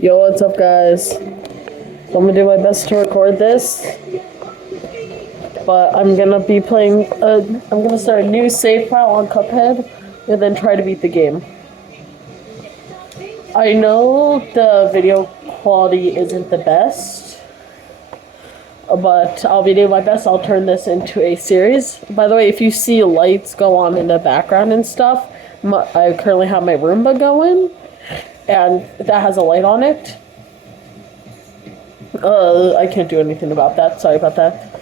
Yo, what's up, guys? I'm gonna do my best to record this, but I'm gonna be playing. I'm gonna start a new save file on Cuphead, and then try to beat the game. I know the video quality isn't the best, but I'll be doing my best. I'll turn this into a series. By the way, if you see lights go on in the background and stuff, I currently have my Roomba going, and that has a light on it. I can't do anything about that. Sorry about that.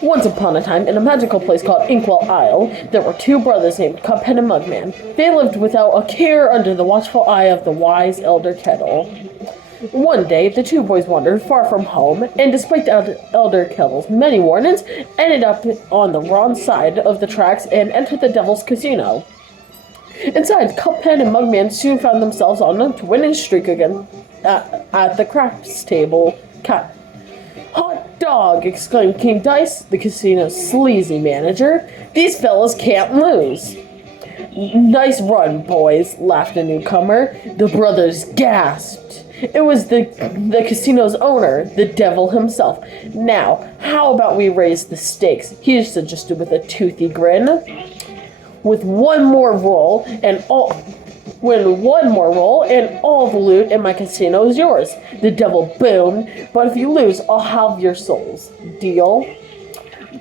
Once upon a time, in a magical place called Inkwell Isle, there were two brothers named Cuphead and Mugman. They lived without a care under the watchful eye of the wise Elder Kettle. One day, the two boys wandered far from home, and despite Elder Kettle's many warnings, ended up on the wrong side of the tracks and entered the Devil's Casino. Inside, Cuphead and Mugman soon found themselves on a winning streak again at the craps table. Hot dog! Exclaimed King Dice, the casino's sleazy manager. These fellas can't lose. Nice run, boys, laughed a newcomer. The brothers gasped. It was the casino's owner, the devil himself. Now, how about we raise the stakes? He suggested with a toothy grin. With one more roll and all the loot in my casino is yours. The devil boomed. But if you lose, I'll have your souls. Deal?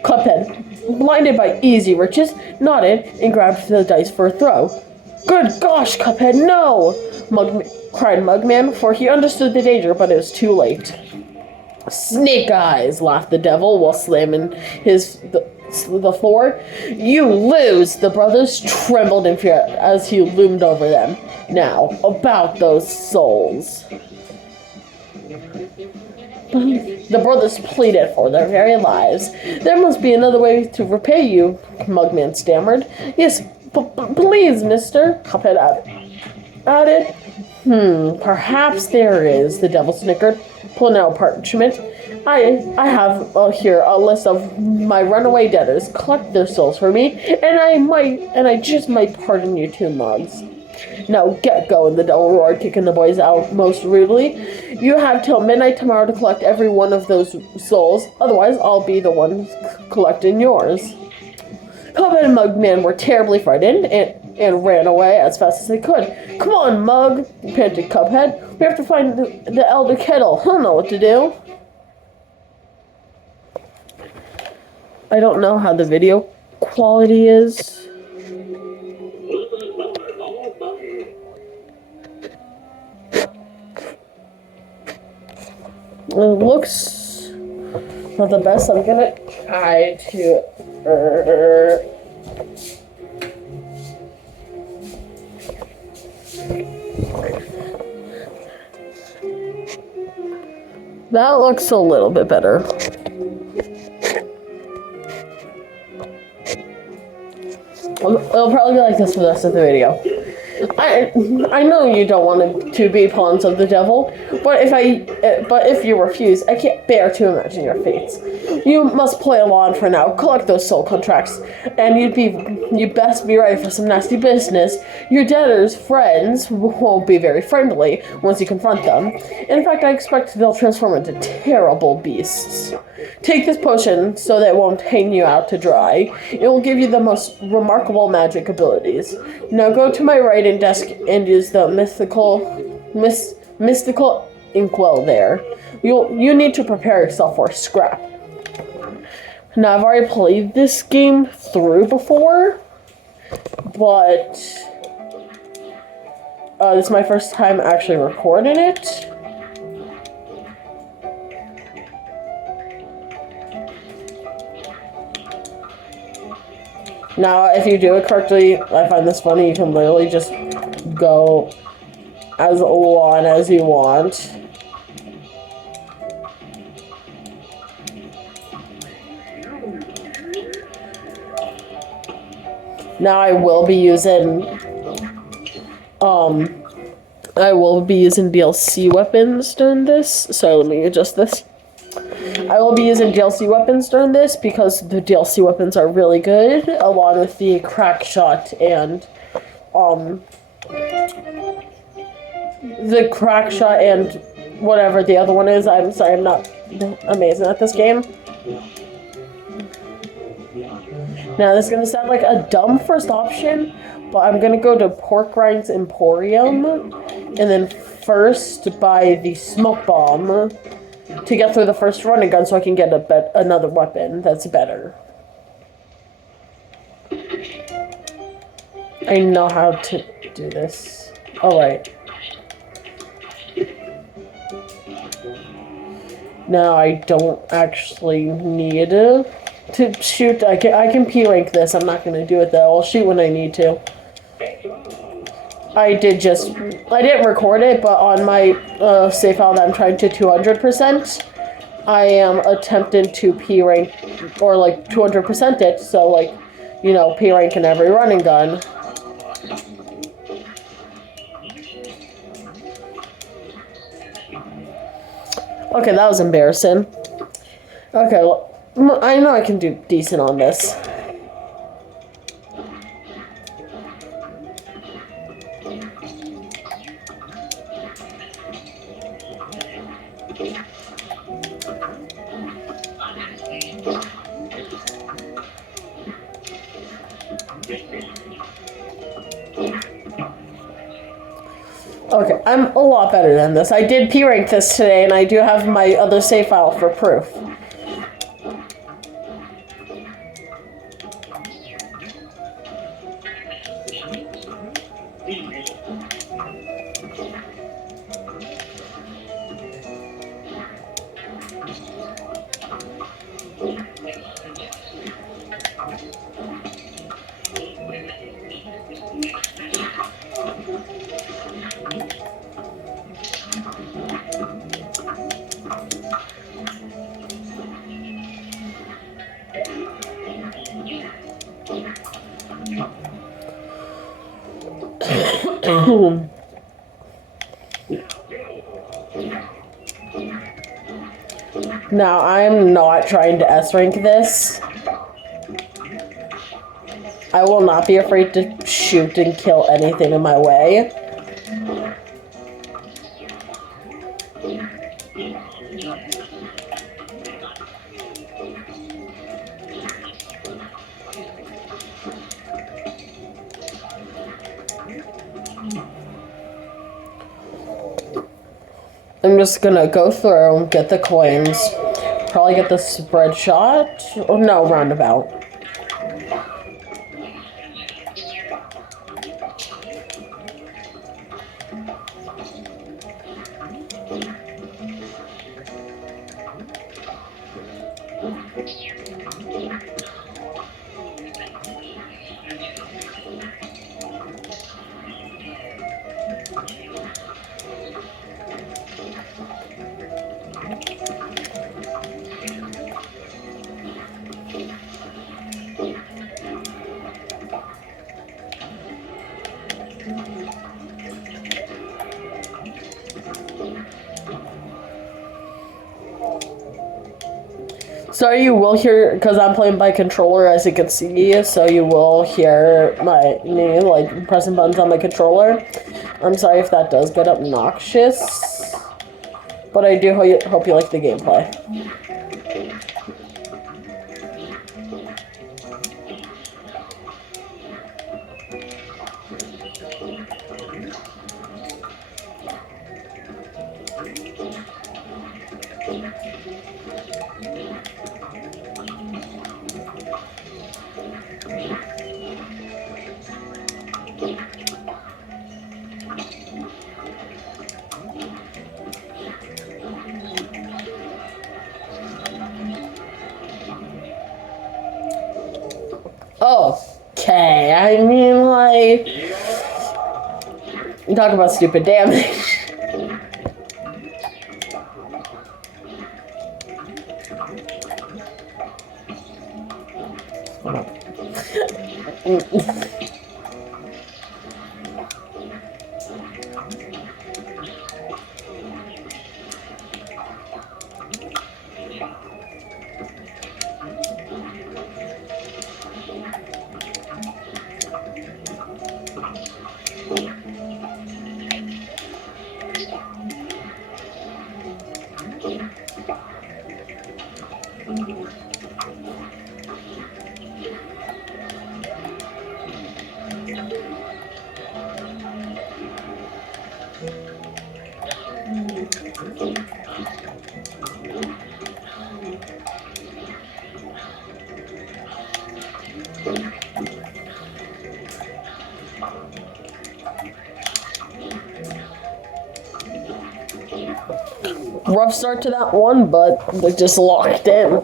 Cuphead, blinded by easy riches, nodded and grabbed the dice for a throw. Good gosh, Cuphead, no! Cried Mugman, for he understood the danger, but it was too late. Snake eyes, laughed the devil while slamming the floor. You lose! The brothers trembled in fear as he loomed over them. Now, about those souls. The brothers pleaded for their very lives. There must be another way to repay you, Mugman stammered. Yes, please, mister, Cuphead added. Perhaps there is, the devil snickered, pulling out a parchment. I have here a list of my runaway debtors. Collect their souls for me, and I just might pardon you two mugs. Now get going, the devil roared, kicking the boys out most rudely. You have till midnight tomorrow to collect every one of those souls, otherwise I'll be the one collecting yours. Cuphead and Mugman were terribly frightened and ran away as fast as they could. Come on, Mug, panted Cuphead. We have to find the Elder Kettle. He'll know what to do. I don't know how the video quality is. It looks not the best. I'm gonna try to. That looks a little bit better. It'll probably be like this for the rest of the video. I know you don't want to be pawns of the devil, but if you refuse, I can't bear to imagine your fates. You must play along for now. Collect those soul contracts, and you'd best be ready for some nasty business. Your debtors' friends won't be very friendly once you confront them. In fact, I expect they'll transform into terrible beasts. Take this potion so that it won't hang you out to dry. It will give you the most remarkable magic abilities. Now go to my writing desk and use the mystical inkwell there. You need to prepare yourself for a scrap. Now I've already played this game through before, but this is my first time actually recording it. Now, if you do it correctly, I find this funny, you can literally just go as long as you want. Now I will be using DLC weapons during this. So let me adjust this. I will be using DLC weapons during this because the DLC weapons are really good, along with the crack shot and whatever the other one is. I'm sorry, I'm not amazing at this game. Now, this is going to sound like a dumb first option, but I'm going to go to Pork Rinds Emporium, and then first buy the smoke bomb to get through the first run and gun so I can get another weapon that's better. I know how to do this. Alright. Now I don't actually need to shoot. I can P-rank this. I'm not going to do it though. I'll shoot when I need to. I didn't record it, but on my save file that I'm trying to 200%, I am attempting to P-rank, or like 200% it, so like, you know, P-rank in every running gun. Okay, that was embarrassing. Okay, well, I know I can do decent on this. Okay, I'm a lot better than this. I did P-rank this today, and I do have my other save file for proof. Now, I'm not trying to S-rank this. I will not be afraid to shoot and kill anything in my way. I'm just gonna go through, get the coins, probably get the spread shot, or no, roundabout. So you will hear, because I'm playing by controller, as you can see, so you will hear me, like, pressing buttons on my controller. I'm sorry if that does get obnoxious, but I do hope you like the gameplay. Okay, I mean, like, you talk about stupid damage. Rough start to that one, but they just locked in.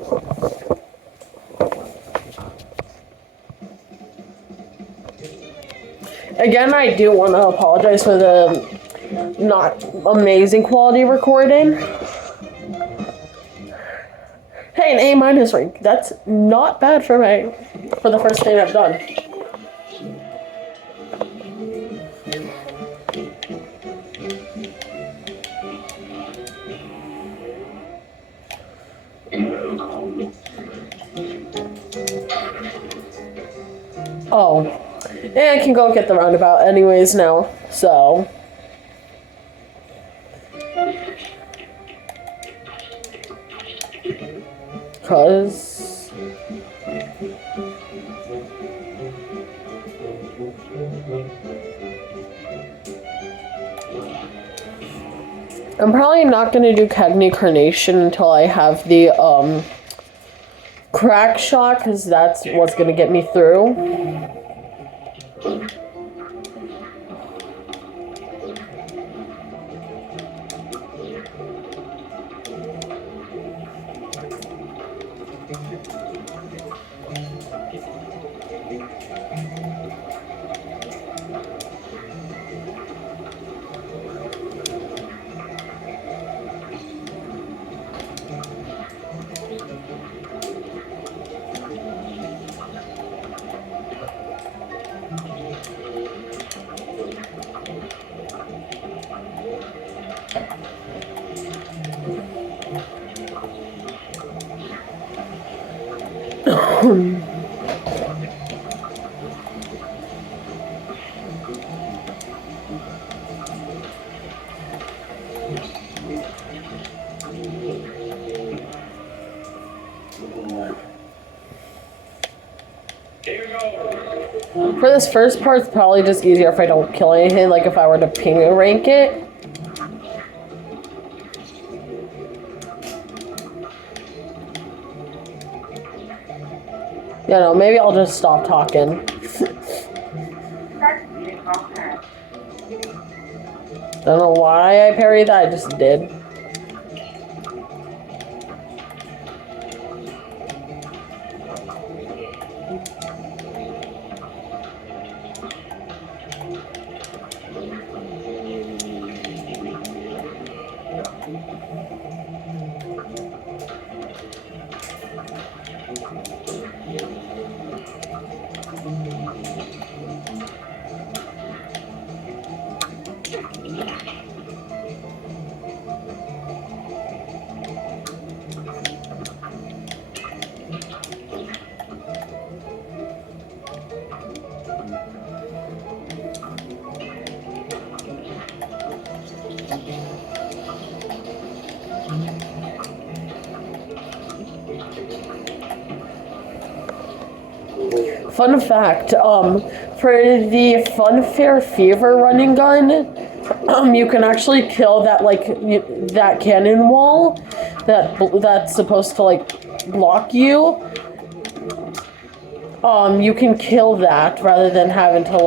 Again, I do want to apologize for the not amazing quality recording. Hey, an A- rank. That's not bad for the first thing I've done. Oh, and I can go get the roundabout anyways now, so. Cause I'm probably not gonna do Cagney Carnation until I have the crack shot, because that's what's gonna get me through. For this first part, it's probably just easier if I don't kill anything, like if I were to ping rank it. Yeah, no, maybe I'll just stop talking. Don't know why I parried that, I just did. Fun fact, for the Funfair Fever running gun, you can actually kill that, that cannon wall that's supposed to, block you. You can kill that rather than having to,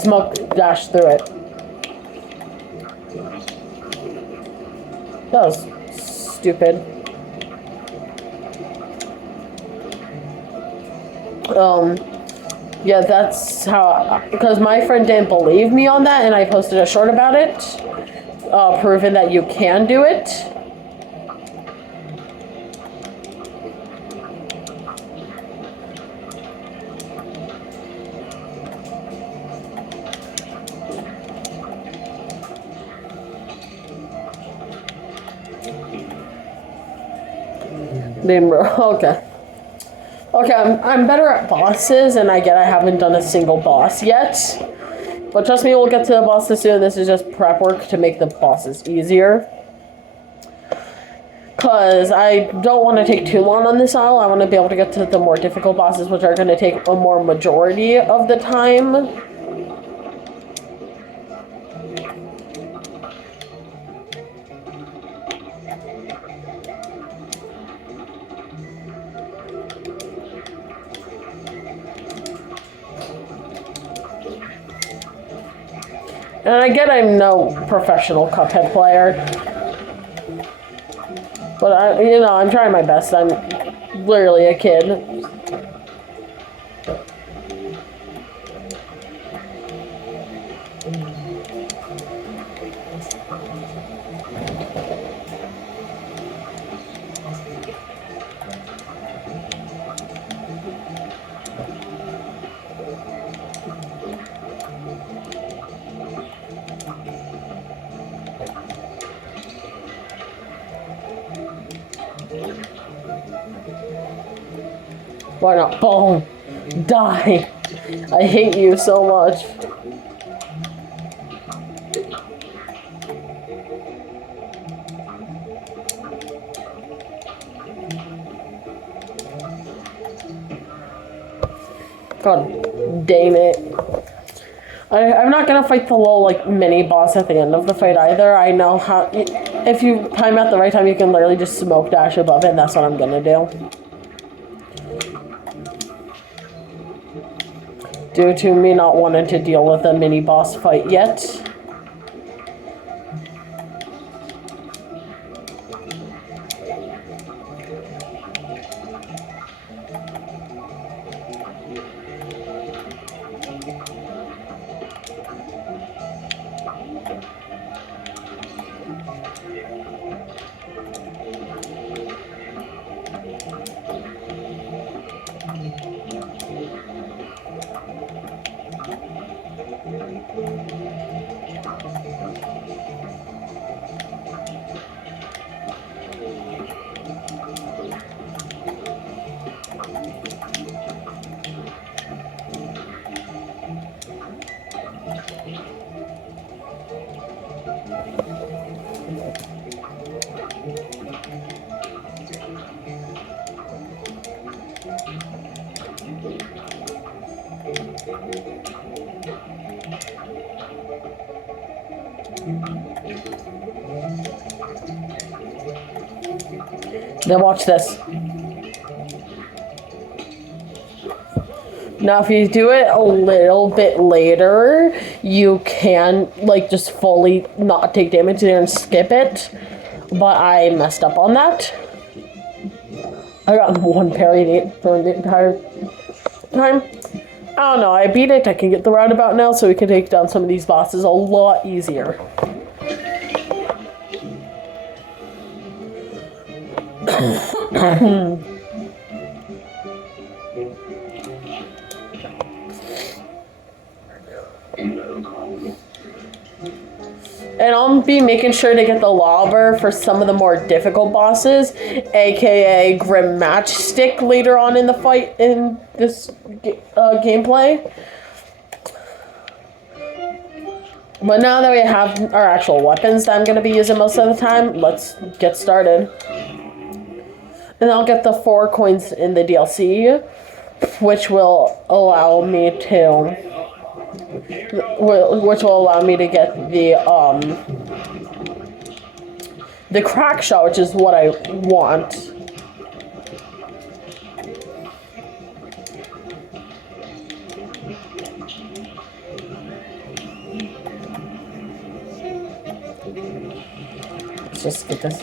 smoke dash through it. That was stupid. Yeah, that's how, because my friend didn't believe me on that, and I posted a short about it, proving that you can do it. Okay. Okay, I'm better at bosses, and I haven't done a single boss yet. But trust me, we'll get to the bosses soon. This is just prep work to make the bosses easier. Because I don't want to take too long on this aisle. I want to be able to get to the more difficult bosses, which are going to take a more majority of the time. And I get I'm no professional Cuphead player, but I'm trying my best. I'm literally a kid. Why not? Boom! Die! I hate you so much. God damn it. I'm not gonna fight the little, like, mini boss at the end of the fight either. I know how, if you time at the right time, you can literally just smoke dash above it, and that's what I'm gonna do. Due to me not wanting to deal with a mini boss fight yet. Now watch this. Now if you do it a little bit later, you can, like, just fully not take damage there and skip it. But I messed up on that. I got one parry for the entire time. I don't know, I beat it. I can get the roundabout now, so we can take down some of these bosses a lot easier. And I'll be making sure to get the lobber for some of the more difficult bosses, aka Grim Matchstick, later on in the fight in this gameplay. But now that we have our actual weapons that I'm going to be using most of the time, let's get started. And I'll get the 4 coins in the DLC, which will allow me to... which will allow me to get the crack shot, which is what I want. Let's just get this.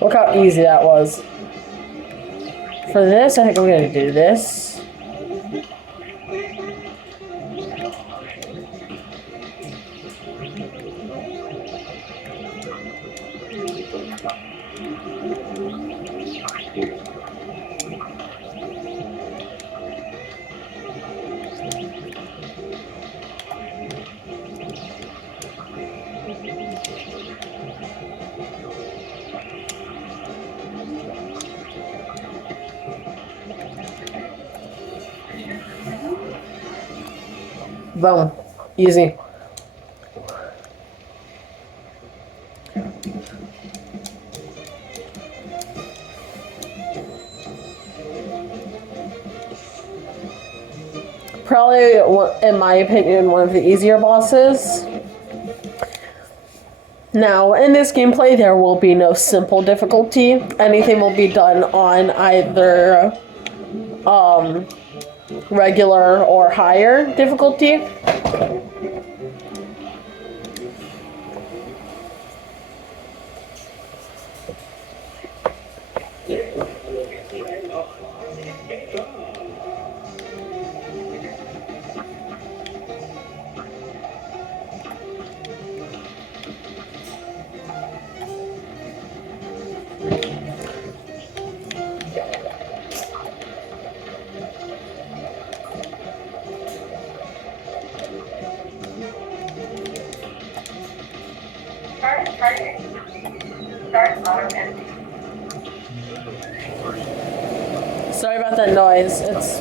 Look how easy that was. For this, I think I'm going to do this. Boom. Easy. Probably, in my opinion, one of the easier bosses. Now, in this gameplay, there will be no simple difficulty. Anything will be done on either regular or higher difficulty. Sorry about that noise. It's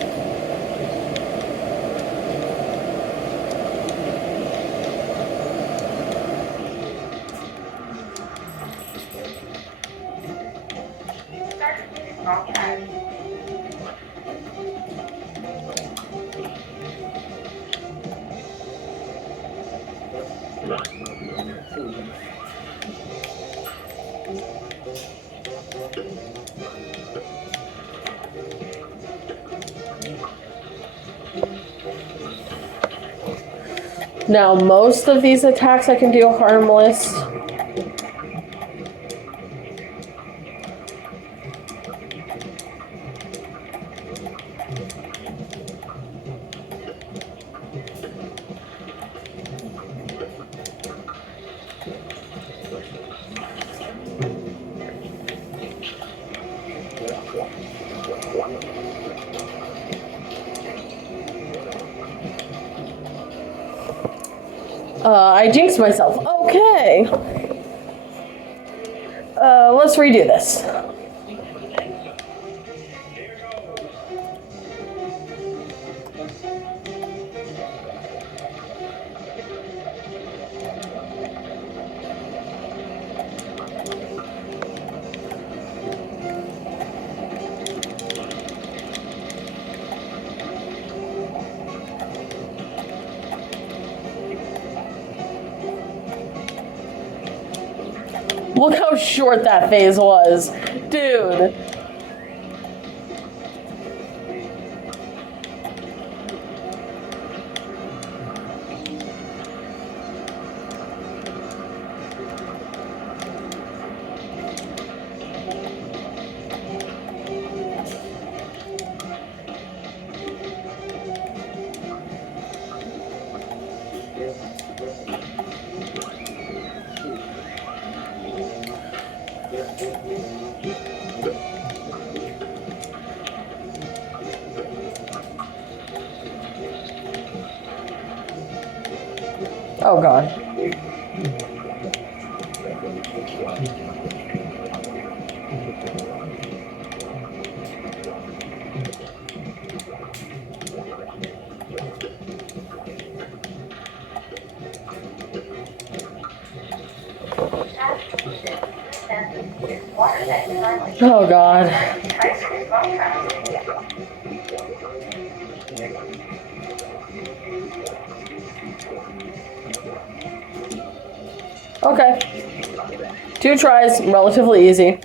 now most of these attacks I can do harmless. I jinxed myself. Okay. Let's redo this. Look how short that phase was. Dude. Oh god. Oh god. Okay. 2 tries, relatively easy.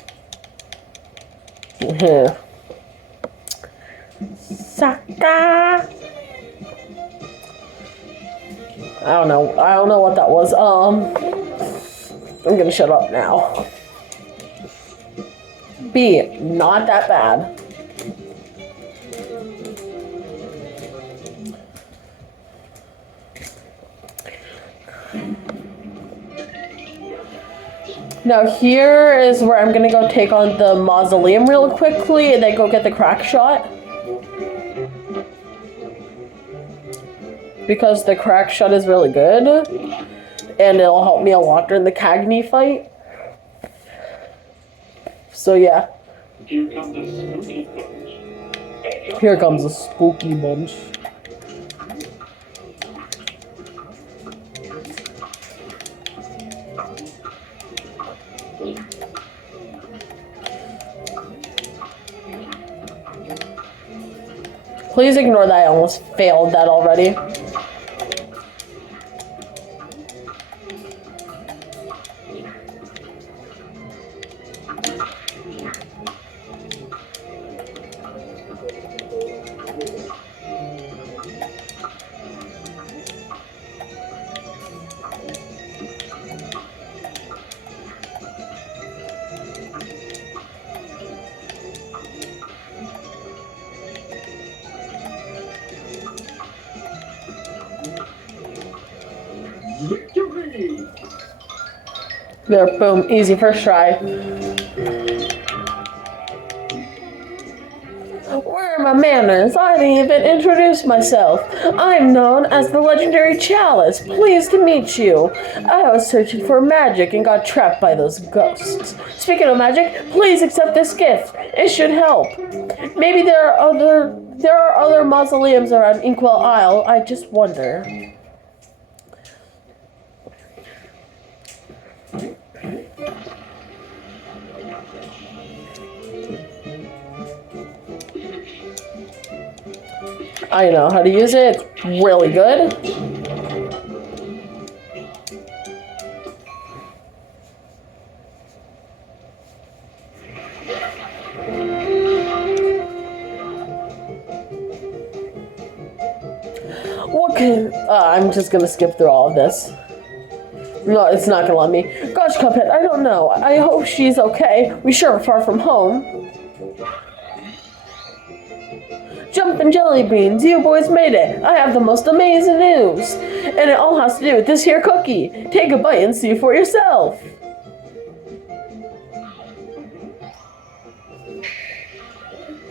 Saka. I don't know what that was. I'm gonna shut up now. B, not that bad. Now here is where I'm gonna go take on the mausoleum real quickly and then go get the crack shot. Because the crack shot is really good. And it'll help me a lot during the Cagney fight. So yeah. Here comes the spooky bunch. Here comes a spooky bunch. Please ignore that I almost failed that already. Victory! There, boom, easy first try. Where are my manners? I didn't even introduce myself. I'm known as the legendary Chalice. Pleased to meet you. I was searching for magic and got trapped by those ghosts. Speaking of magic, please accept this gift. It should help. Maybe there are other mausoleums around Inkwell Isle. I just wonder. I know how to use it. It's really good. What can... I'm just gonna skip through all of this. No, it's not gonna let me. Gosh, Cuphead, I don't know. I hope she's okay. We sure are far from home. Jumpin' jelly beans, you boys made it. I have the most amazing news. And it all has to do with this here cookie. Take a bite and see for yourself.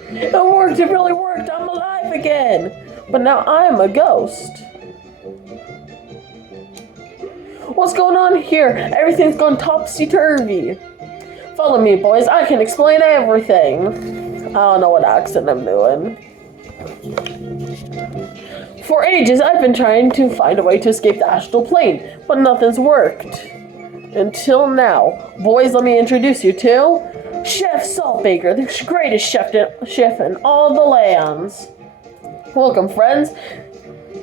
It worked, it really worked. I'm alive again. But now I'm a ghost. What's going on here? Everything's gone topsy-turvy. Follow me, boys. I can explain everything. I don't know what accent I'm doing. For ages, I've been trying to find a way to escape the astral plane, but nothing's worked. Until now. Boys, let me introduce you to Chef Saltbaker, the greatest chef in all the lands. Welcome, friends.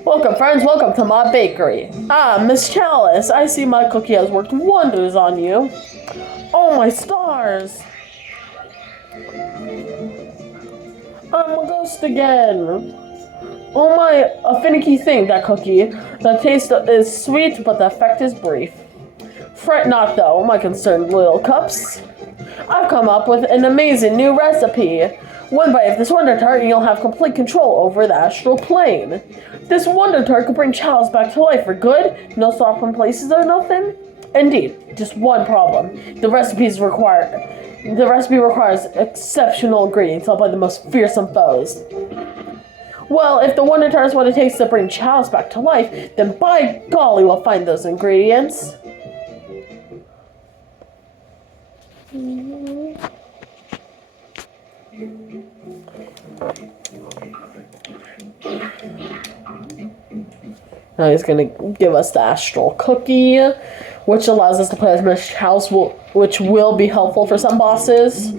Welcome to my bakery. Ah, Miss Chalice, I see my cookie has worked wonders on you. Oh, my stars. I'm a ghost again. Oh my, a finicky thing, that cookie. The taste is sweet, but the effect is brief. Fret not though, my concerned little cups. I've come up with an amazing new recipe. One bite of this Wonder Tart and you'll have complete control over the astral plane. This Wonder Tart could bring Chalice back to life for good. No swapping places or nothing. Indeed, just one problem. The recipe requires exceptional ingredients held by the most fearsome foes. Well, if the Wonder Tart is what it takes to bring Chalice back to life, then by golly we'll find those ingredients. Now he's gonna give us the astral cookie, which allows us to play as Miss Chalice, which will be helpful for some bosses.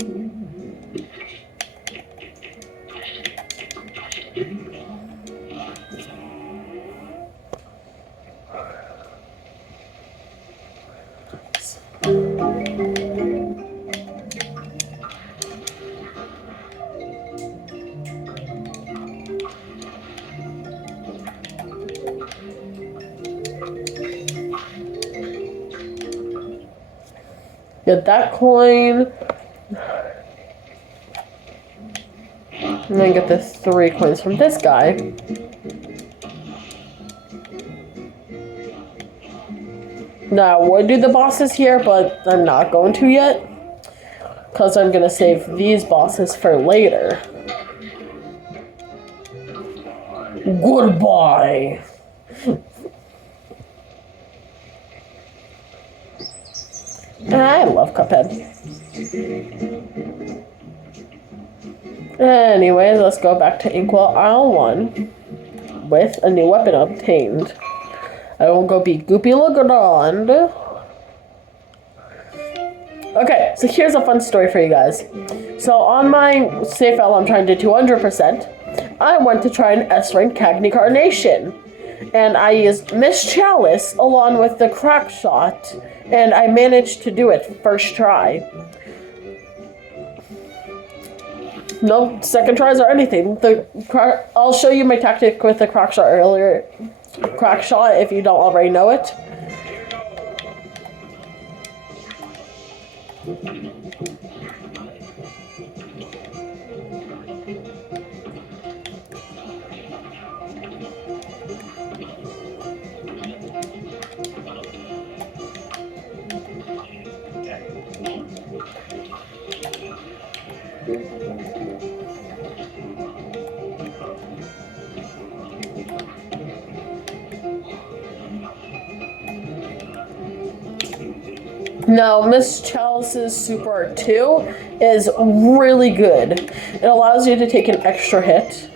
Get that coin. And then get the 3 coins from this guy. Now, I would do the bosses here, but I'm not going to yet. Because I'm going to save these bosses for later. Goodbye. I love Cuphead. Anyways, let's go back to Inkwell Isle 1 with a new weapon obtained. I will go be Goopy Legrand. Okay, so here's a fun story for you guys. So on my save file, I'm trying to do 200%. I went to try an S-rank Cagney Carnation. And I used Miss Chalice along with the crack shot, and I managed to do it first try. No second tries or anything. I'll show you my tactic with the crack shot earlier. Crack shot if you don't already know it. Now, Miss Chalice's Super Art 2 is really good. It allows you to take an extra hit.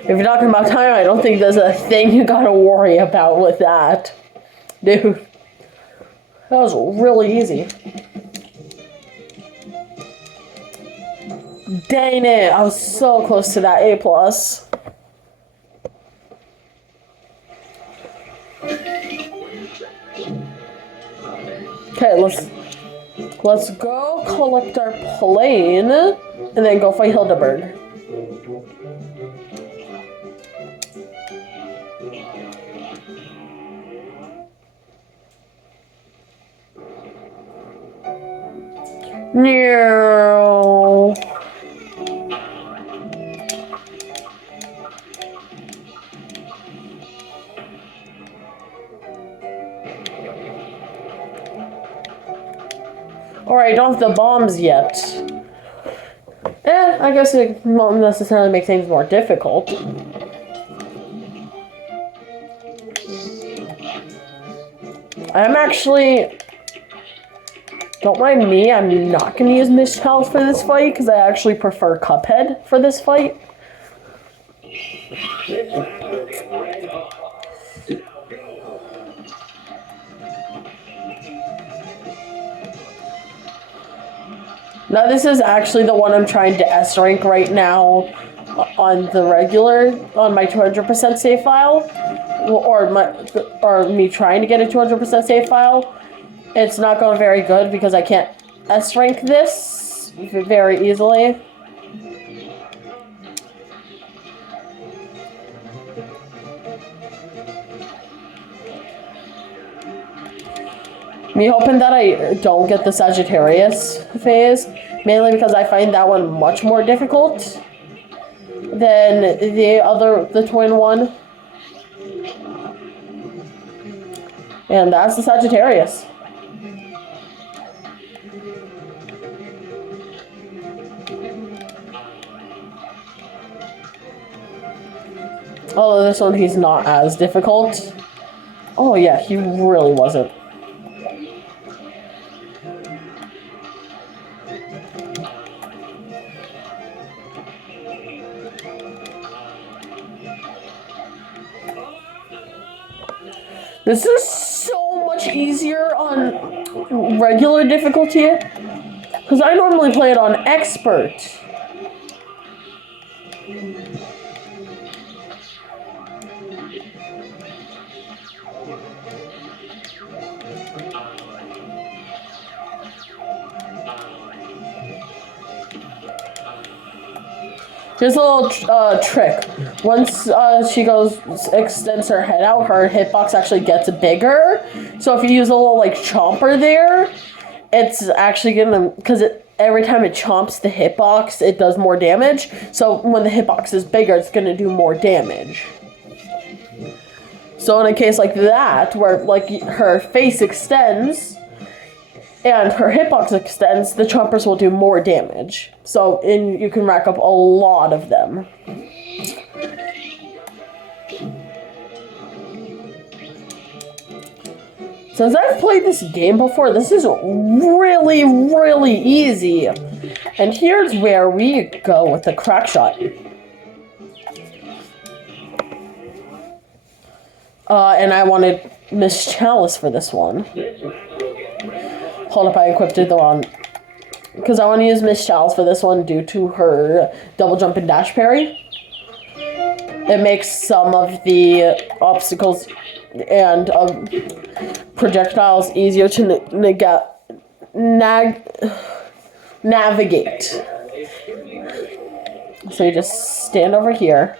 If you're talking about time, I don't think there's a thing you gotta worry about with that. Dude, that was really easy. Dang it, I was so close to that A+. Okay, let's go collect our plane and then go fight Hildeberg. No. Alright, don't have the bombs yet. I guess it won't necessarily make things more difficult. I'm actually... Don't mind me, I'm not going to use Miss Chalice for this fight, because I actually prefer Cuphead for this fight. Now this is actually the one I'm trying to S-rank right now on the regular, on my 200% save file, or me trying to get a 200% save file. It's not going very good because I can't S-rank this very easily. Me hoping that I don't get the Sagittarius phase, mainly because I find that one much more difficult than the twin one. And that's the Sagittarius. Although this one, he's not as difficult. Oh yeah, he really wasn't. This is so much easier on regular difficulty, because I normally play it on expert. Here's a little trick. Once she extends her head out, her hitbox actually gets bigger. So if you use a little like chomper there, it's actually gonna, because every time it chomps the hitbox, it does more damage. So when the hitbox is bigger, it's gonna do more damage. So in a case like that, where like her face extends and her hitbox extends, the chompers will do more damage. So you can rack up a lot of them. Since I've played this game before, this is really, really easy. And here's where we go with the crack shot. And I wanted Miss Chalice for this one. Hold up, I equipped it the wrong... Because I want to use Miss Chalice for this one due to her double jump and dash parry. It makes some of the obstacles and projectiles easier to navigate. So you just stand over here.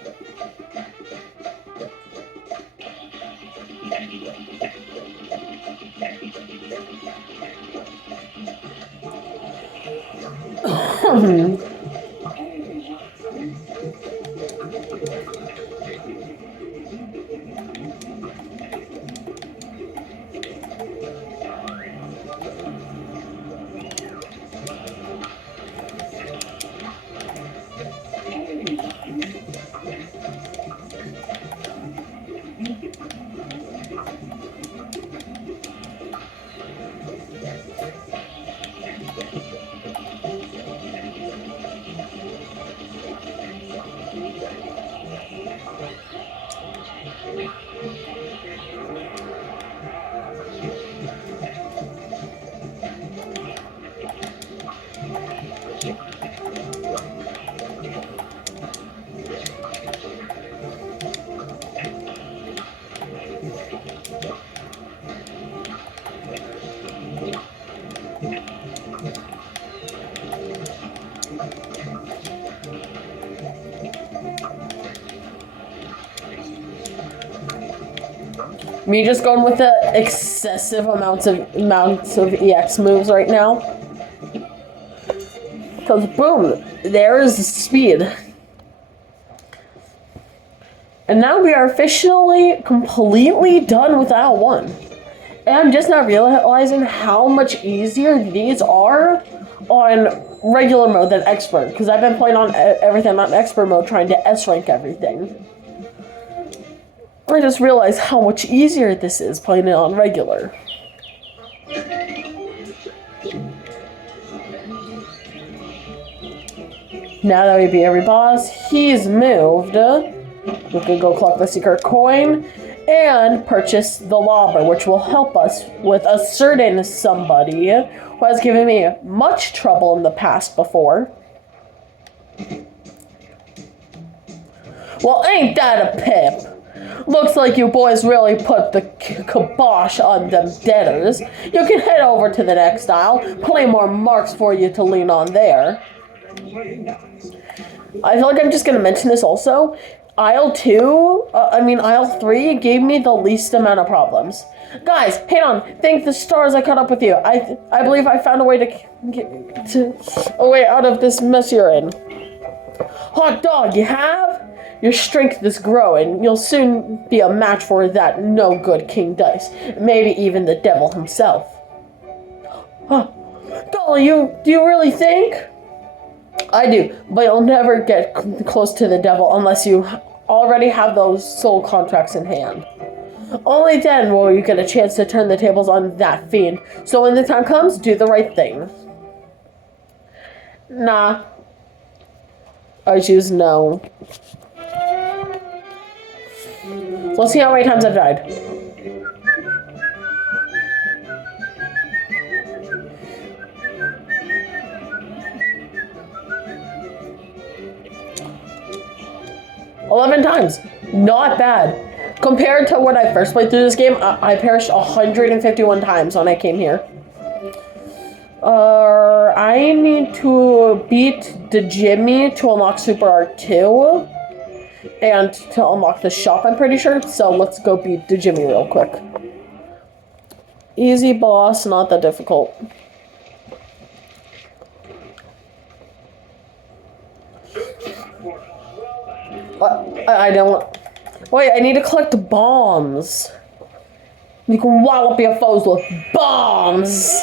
Me just going with the excessive amounts of EX moves right now. Because boom, there is the speed. And now we are officially completely done with Aisle 1. And I'm just not realizing how much easier these are on regular mode than expert. Because I've been playing on everything on expert mode trying to S-rank everything. I just realized how much easier this is playing it on regular. Now that we beat every boss, he's moved. We can go collect the secret coin and purchase the lobber, which will help us with a certain somebody who has given me much trouble in the past before. Well, ain't that a pip? Looks like you boys really put the kibosh on them debtors. You can head over to the next aisle. Plenty more marks for you to lean on there. I feel like I'm just going to mention this also. Aisle 3 gave me the least amount of problems. Guys, hang on. Thank the stars I caught up with you. I believe I found a way to get a way out of this mess you're in. Hot dog, you have? Your strength is growing. You'll soon be a match for that no-good King Dice. Maybe even the devil himself. Huh. Golly, do you really think? I do, but you'll never get close to the devil unless you already have those soul contracts in hand. Only then will you get a chance to turn the tables on that fiend. So when the time comes, do the right thing. Nah. I choose no. Let's see how many times I've died. $11 times. Not bad. Compared to when I first played through this game, I perished 151 times when I came here. I need to beat the Jimmy to unlock Super R2. And to unlock the shop, I'm pretty sure. So let's go beat the Jimmy real quick. Easy boss, not that difficult. I don't... Wait, I need to collect bombs. You can wallop your foes with bombs.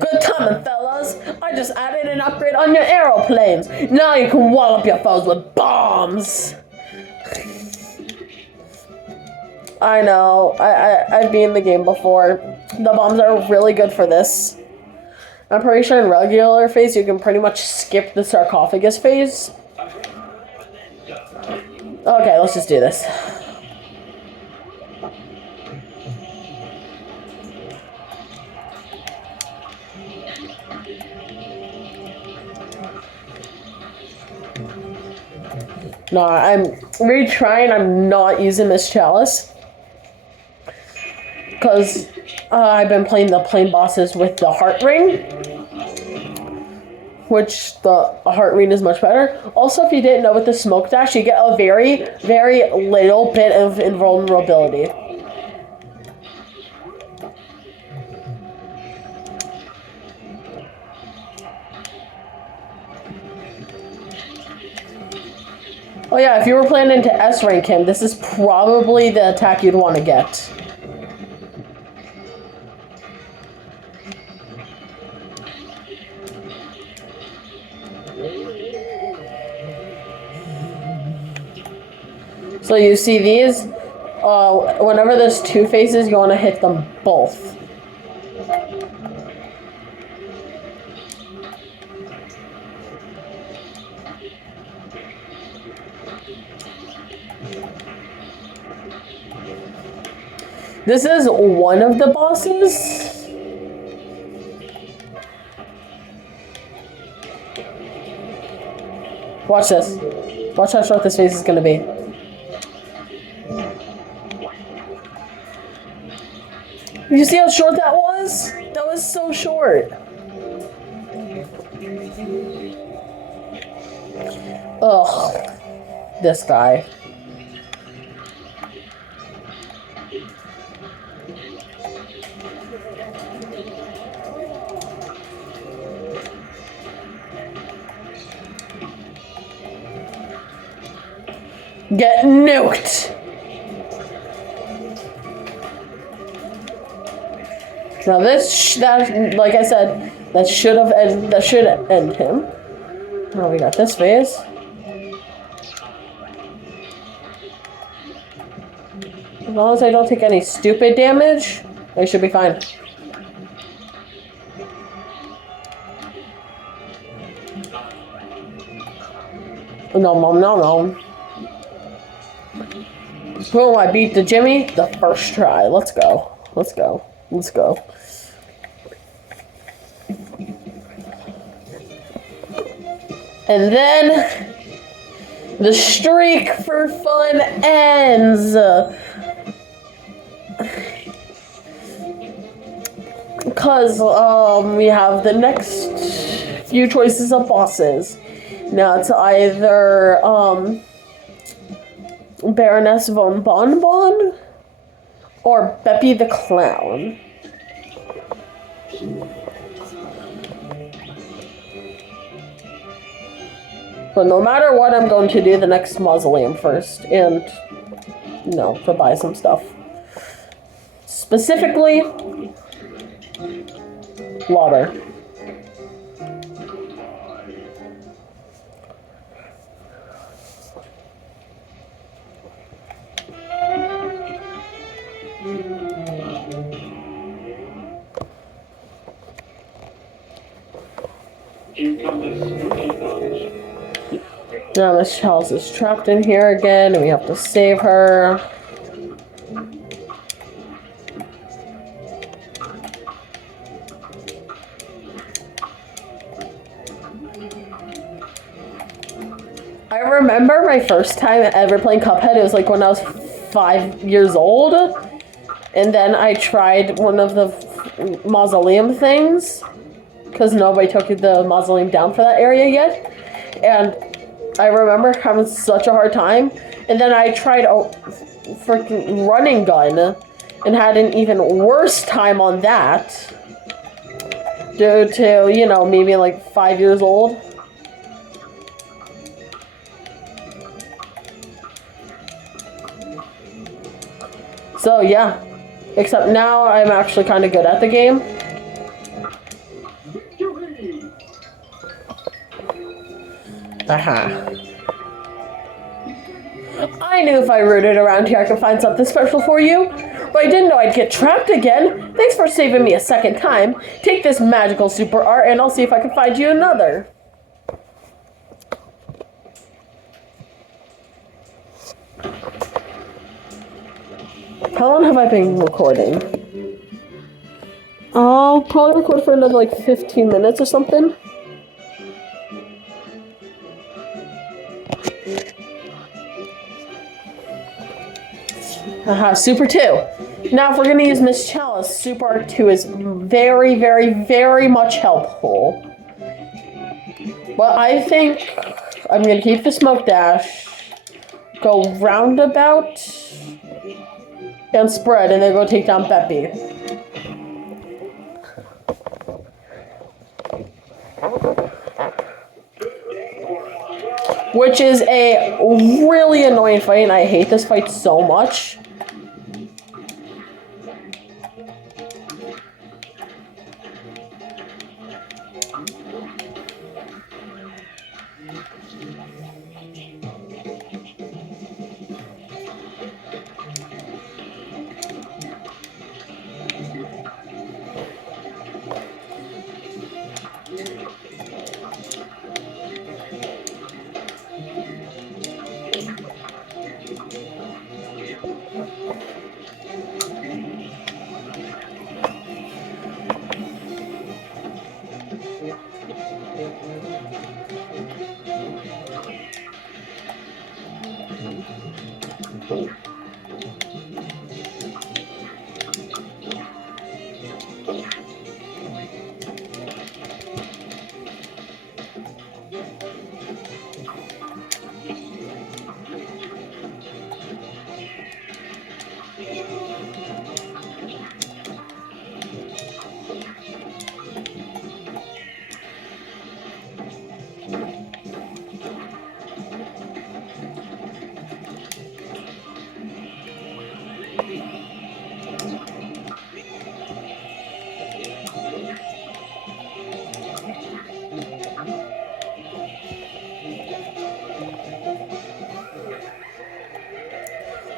Good timing, fellas. I just added an upgrade on your aeroplanes. Now you can wallop your foes with bombs. I know. I've been in the game before. The bombs are really good for this. I'm pretty sure in regular phase you can pretty much skip the sarcophagus phase. Okay, let's just do this. No, I'm retrying. I'm not using this chalice. Because I've been playing the plain bosses with the heart ring. Which the heart ring is much better. Also, if you didn't know, with the smoke dash, you get a very, very little bit of invulnerability. Oh yeah, if you were planning to S rank him, this is probably the attack you'd want to get. So you see these, whenever there's two faces, you want to hit them both. This is one of the bosses. Watch this. Watch how short this phase is going to be. You see how short that was? That was so short. Ugh. This guy. Get nuked! Now this, that, like I said, that should end him. Now we got this phase. As long as I don't take any stupid damage, I should be fine. No. Boom, I beat the Jimmy the first try. Let's go. Let's go. Let's go. And then the streak for fun ends. Because we have the next few choices of bosses. Now it's either Baroness von Bonbon or Beppy the Clown. But no matter what, I'm going to do the next mausoleum first, and to buy some stuff. Specifically, water. Now Miss Chalice is trapped in here again, and we have to save her. I remember my first time ever playing Cuphead, it was like when I was 5 years old. And then I tried one of the mausoleum things, because nobody took the mausoleum down for that area yet. And I remember having such a hard time. And then I tried a freaking running gun and had an even worse time on that. Due to, me being like 5 years old. So yeah. Except now I'm actually kind of good at the game. Aha. I I knew if I rooted around here I could find something special for you, but I didn't know I'd get trapped again. Thanks for saving me a second time. Take this magical super art and I'll see if I can find you another. How long have I been recording? I'll probably record for another like 15 minutes or something. Haha, Super 2. Now if we're going to use Miss Chalice, Super Art 2 is very, very, very much helpful. But I think I'm going to keep the Smoke Dash, go roundabout, and spread, and then go take down Beppy. Which is a really annoying fight, and I hate this fight so much.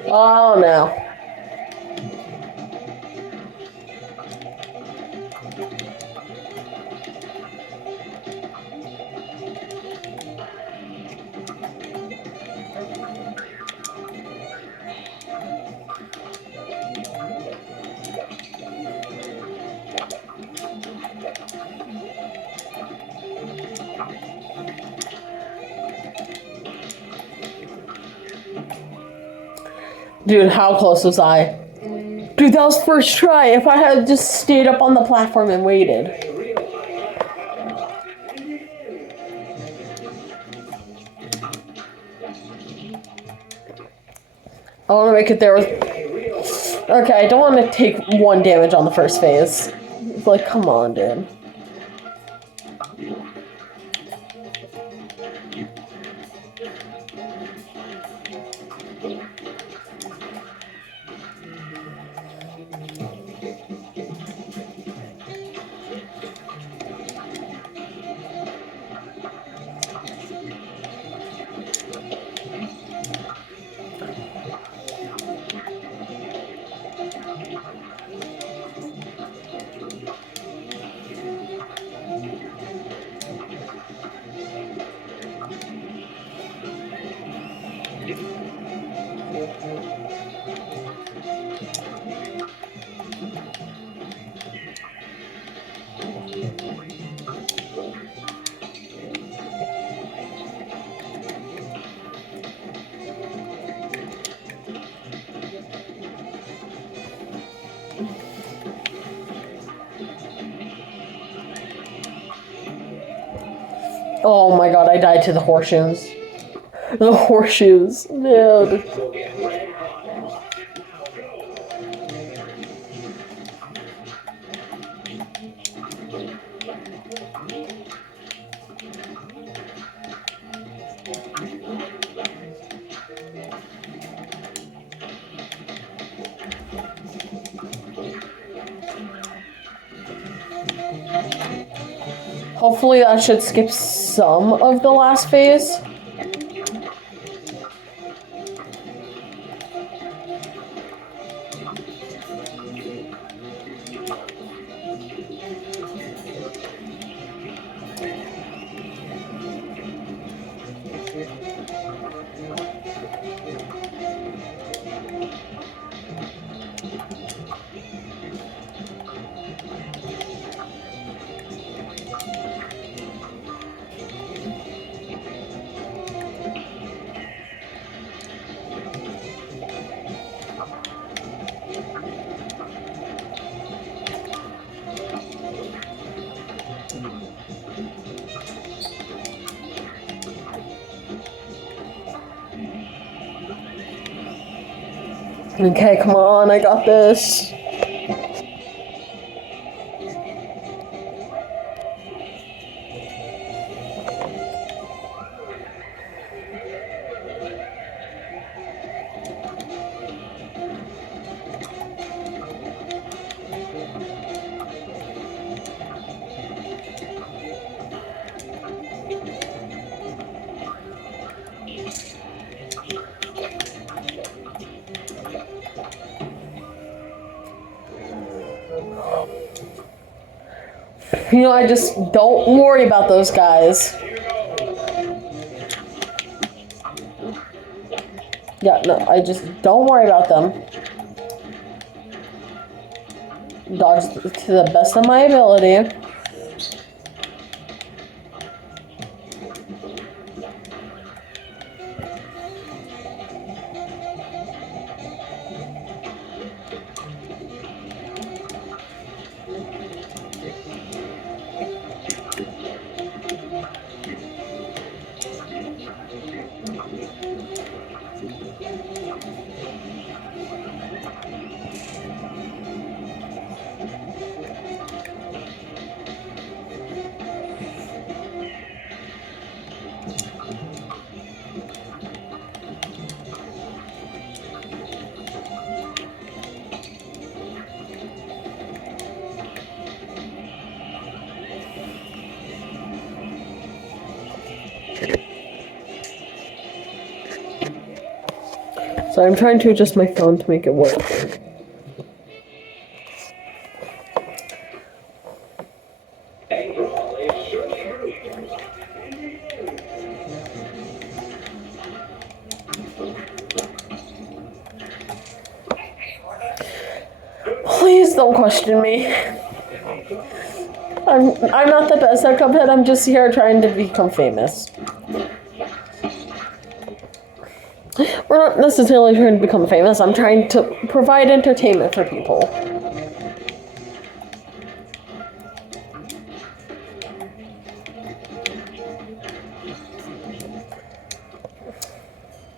Oh no. Dude, how close was I? Dude, that was first try. If I had just stayed up on the platform and waited. I want to make it there with... Okay, I don't want to take 1 damage on the first phase. It's like, come on, dude. Oh my god, I died to the horseshoes. The horseshoes. Dude. Hopefully that should skip some of the last phase. Okay, come on, I got this. You know, I just don't worry about those guys. Yeah, no, I just don't worry about them. Dodge to the best of my ability. So I'm trying to adjust my phone to make it work. Please don't question me. I'm not the best at Cuphead, I'm just here trying to become famous. We're not necessarily trying to become famous, I'm trying to provide entertainment for people.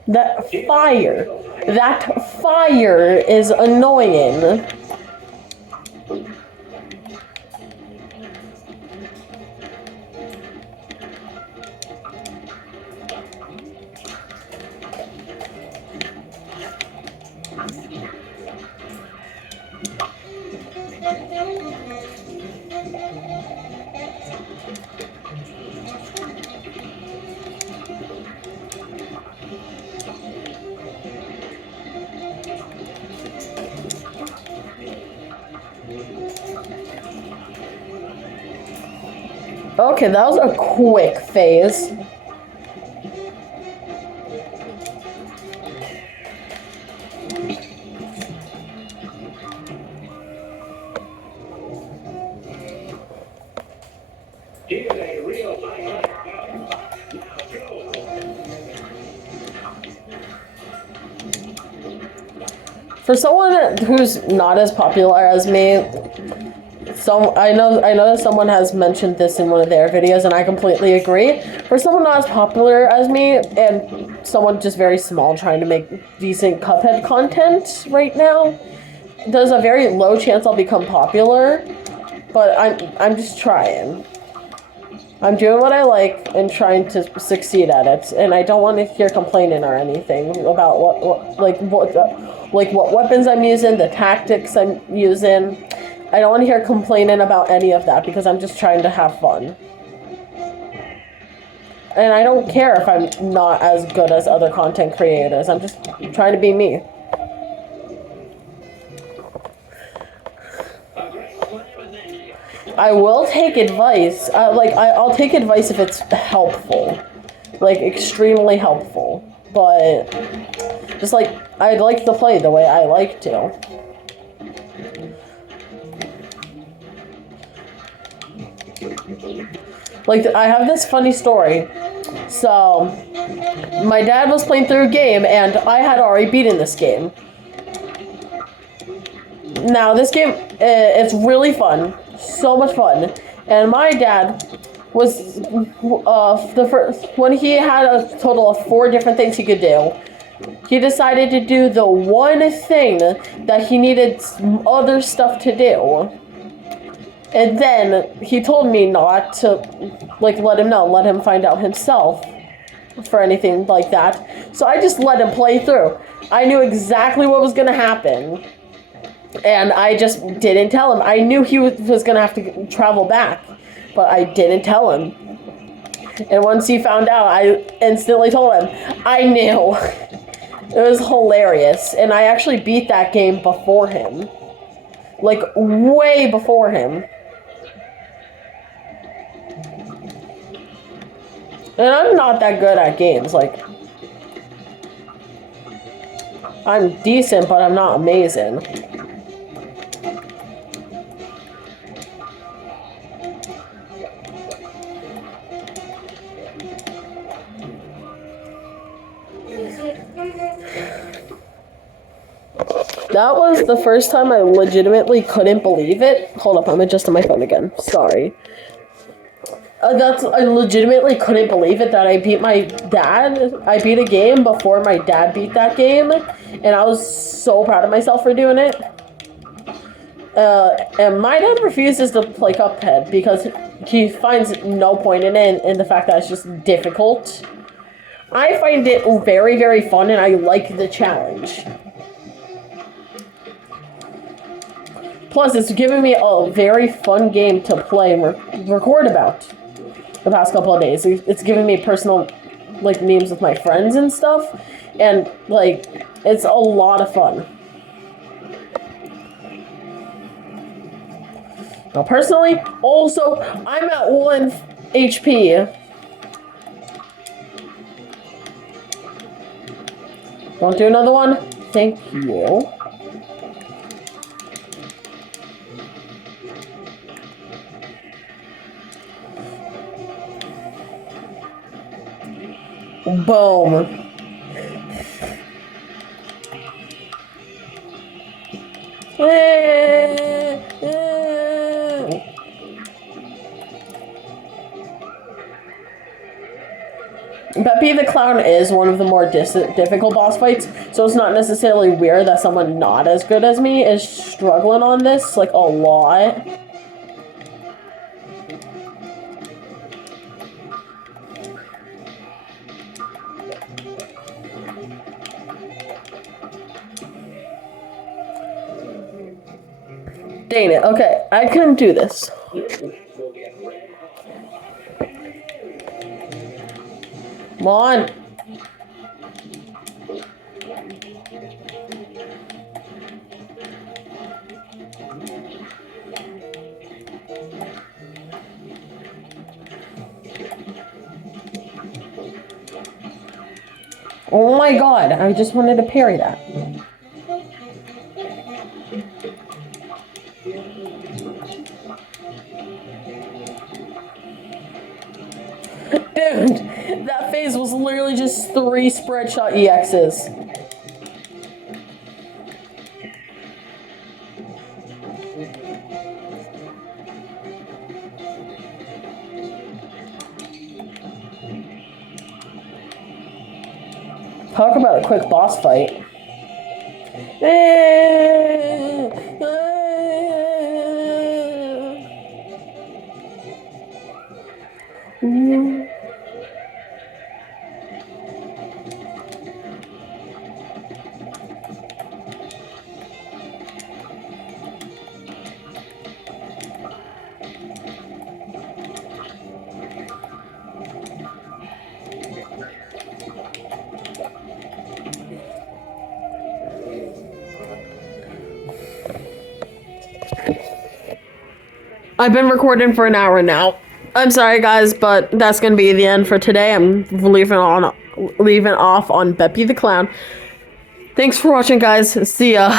That fire is annoying. Okay, that was a quick phase. For someone who's not as popular as me, I know that someone has mentioned this in one of their videos, and I completely agree. For someone not as popular as me, and someone just very small trying to make decent Cuphead content right now, there's a very low chance I'll become popular. But I'm just trying. I'm doing what I like and trying to succeed at it, and I don't want to hear complaining or anything about what weapons I'm using, the tactics I'm using. I don't want to hear complaining about any of that because I'm just trying to have fun. And I don't care if I'm not as good as other content creators. I'm just trying to be me. I will take advice. I'll take advice if it's helpful, like extremely helpful. But just like I'd like to play the way I like to. Like I have this funny story. So my dad was playing through a game, and I had already beaten this game. Now this game, it's really fun, so much fun, and my dad was the first when he had a total of 4 different things he could do. He decided to do the one thing that he needed other stuff to do, and then he told me not to like let him find out himself for anything like that. So I just let him play through. I knew exactly what was gonna happen. And I just didn't tell him. I knew he was going to have to travel back, but I didn't tell him. And once he found out, I instantly told him. I knew. It was hilarious. And I actually beat that game before him. Like, way before him. And I'm not that good at games. Like, I'm decent, but I'm not amazing. That was the first time I legitimately couldn't believe it. Hold up, I'm adjusting my phone again. Sorry. I legitimately couldn't believe it that I beat my dad. I beat a game before my dad beat that game, and I was so proud of myself for doing it. And my dad refuses to play Cuphead because he finds no point in it, and the fact that it's just difficult. I find it very, very fun, and I like the challenge. Plus, it's given me a very fun game to play and record about the past couple of days. It's given me personal, like, memes with my friends and stuff. And, like, it's a lot of fun. Now, personally, also, I'm at 1 HP. Don't do another one? Thank you. Boom. Peppy the Clown is one of the more difficult boss fights, so it's not necessarily weird that someone not as good as me is struggling on this, like, a lot. Dang it, okay, I couldn't do this. Come on. Oh my god, I just wanted to parry that. Dude, that phase was literally just 3 spread shot EXs. Talk about a quick boss fight. I've been recording for an hour now. I'm sorry, guys, but that's gonna be the end for today. I'm leaving off on Beppy the Clown. Thanks for watching, guys. See ya.